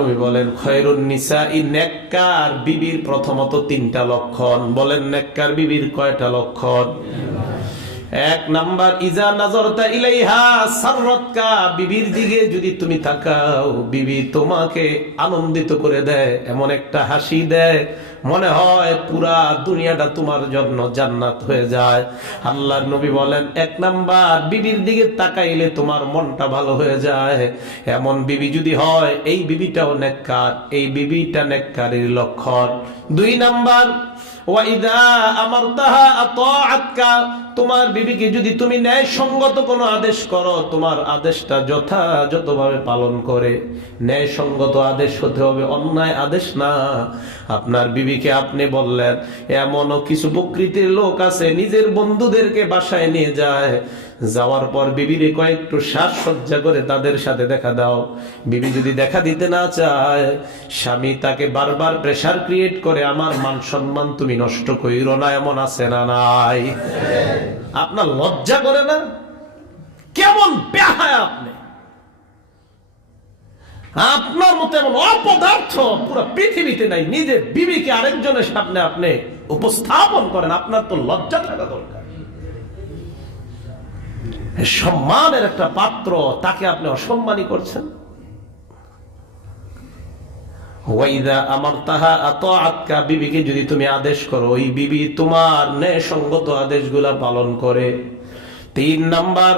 নবী বলেন খয়রুন নিসাই, নেককার বিবির প্রথমত তিনটা লক্ষণ। বলেন নেককার বিবির কয়টা লক্ষণ? এক নাম্বার, ইজা নাজরতা ইলাইহা সাররাতকা, বিবির দিকে যদি তুমি তাকাও, বিবি তোমাকে আনন্দিত করে দেয়, এমন একটা হাসি দেয় মনে হয় পুরা দুনিয়াটা তোমার জন্য জান্নাত হয়ে যায়। আল্লাহর নবী বলেন এক নাম্বার, বিবির দিকে তাকাইলে তোমার মনটা ভালো হয়ে যায়। এমন বিবি যদি হয়, এই বিবিটাও নেককার, এই বিবিটা নেককারের লক্ষণ। দুই নাম্বার, ওয়াইদা আমারতাহা আতাআতকা, তোমার বিবিকে যদি তুমি ন্যায় সঙ্গত কোনো আদেশ করো, তোমার আদেশটা যথাযথভাবে পালন করে। ন্যায় সঙ্গত আদেশ হতে হবে, অন্যায় আদেশ না। আপনার বিবিকে আপনি বললেন, এমনও কিছু প্রকৃতির লোক আছে নিজের বন্ধুদেরকে বাসায় নিয়ে যায়, যাওয়ার পর বিবিরে কয়েকটু সাজসজ্জা করে তাদের সাথে দেখা দাও। বিবি যদি দেখা দিতে না চায়, স্বামী তাকে বারবার প্রেসার ক্রিয়েট করে, আমার মান সম্মান তুমি নষ্ট কইরো না। এমন আছে না নাই? আপনার লজ্জা করে না? কেমন বেহায়া আপনি! আপনার মতো এমন অপদার্থ পুরো পৃথিবীতে নাই। নিজের বিবিকে আরেকজনের সামনে আপনি উপস্থাপন করেন, আপনার তো লজ্জা থাকা দরকার। সম্মানের একটা পাত্র, তাকে আপনি অসম্মানী করছেন। ওয়াইদা আমারতাহা আতাআতকা, বিবিকে যদি তুমি আদেশ করো, ওই বিবি তোমার ন্যায়সঙ্গত আদেশগুলা পালন করে। তিন নাম্বার,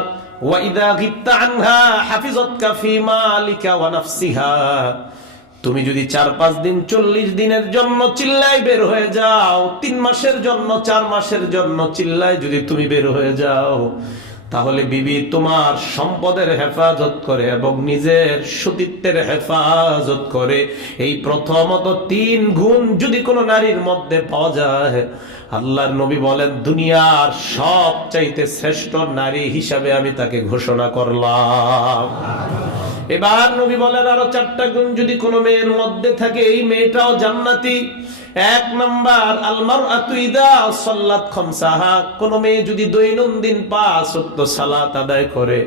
ওয়াইদা গিবতা আনহা হাফিজাতকা ফি মালিকা ওয়া নাফসিহা, তুমি যদি 4-5 দিন 40 দিনের জন্য চিল্লায় বের হয়ে যাও, 3 মাসের জন্য 4 মাসের জন্য চিল্লায় যদি তুমি বের হয়ে যাও, তাহলে বিবি তোমার সম্পদের হেফাজত করে এবং নিজের সতীত্বের হেফাজত করে। এই প্রথমত 3 গুণ যদি কোনো নারীর মধ্যে পাওয়া যায়, আল্লাহর নবী বলেন দুনিয়ার সবচাইতে শ্রেষ্ঠ নারী হিসাবে আমি তাকে ঘোষণা করলাম। এবার নবী বলেন আরো 4টা গুণ যদি কোনো মেয়ের মধ্যে থাকে, এই মেয়েটাও জান্নাতি। এক নাম্বার, আল মারআতু ইযা সাল্লাত খামসাহা, কোন মেয়ে যদি দৈনন্দিন 5 ওয়াক্ত সালাত আদায় করে,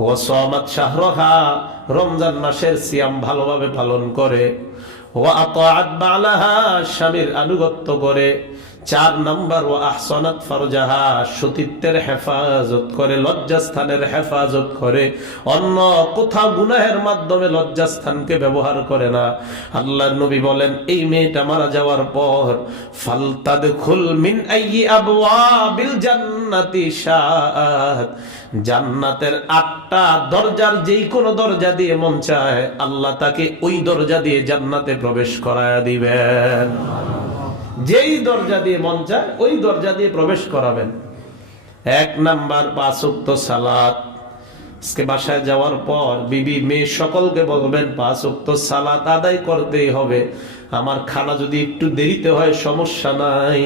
ওয়া সামাত শাহরাহা, রমজান মাসের সিয়াম ভালোভাবে পালন করে, ওয়া আতাআত বালাহা, স্বামীর আনুগত্য করে। 4 নাম্বার, ওয়া আহসানাত ফারজাহা, সতীত্বের হেফাজত করে, লজ্জাস্থানের হেফাজত করে, অন্য কোথাও গুনাহের মাধ্যমে লজ্জাস্থানকে ব্যবহার করে না। আল্লাহর নবী বলেন এই মেয়েটা মারা যাওয়ার পর, ফালতাদখুল মিন আইয়ি আবওয়াবিল জান্নাতি শাআত, জান্নাতের 8টা দরজার যেই কোনো দরজা দিয়ে মন চায়, আল্লাহ তাকে ওই দরজা দিয়ে জান্নাতে প্রবেশ করায়া দিবেন। যেই দরজা দিয়ে মন চায় ওই দরজা দিয়ে প্রবেশ করাবেন। 1 নাম্বার 5 ওয়াক্ত সালাত। আজকে বাসায় যাওয়ার পর বিবি মেয়ে সকলকে বলবেন 5 ওয়াক্ত সালাত আদায় করতেই হবে। আমার খানা যদি একটু দেরিতে হয় সমস্যা নাই,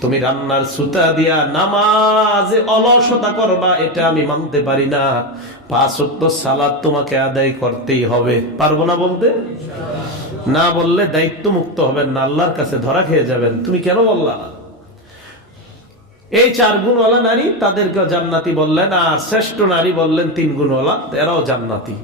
তুমি রান্নার সুতা দিয়া নামাজে অলসতা করবা, এটা আমি মানতে পারি না। 5 ওয়াক্ত সালাত তোমাকে আদায় করতেই হবে। পারবো না বলতে? না বললে দায়িত্ব মুক্ত হবেন না, আল্লাহর কাছে ধরা খেয়ে যাবেন। তুমি কেন বললা? এই 4 গুণওয়ালা নারী, তাদেরকে জান্নাতি বললেন। আর শ্রেষ্ঠ নারী বললেন 3 গুণওয়ালা, এরাও জান্নাতি।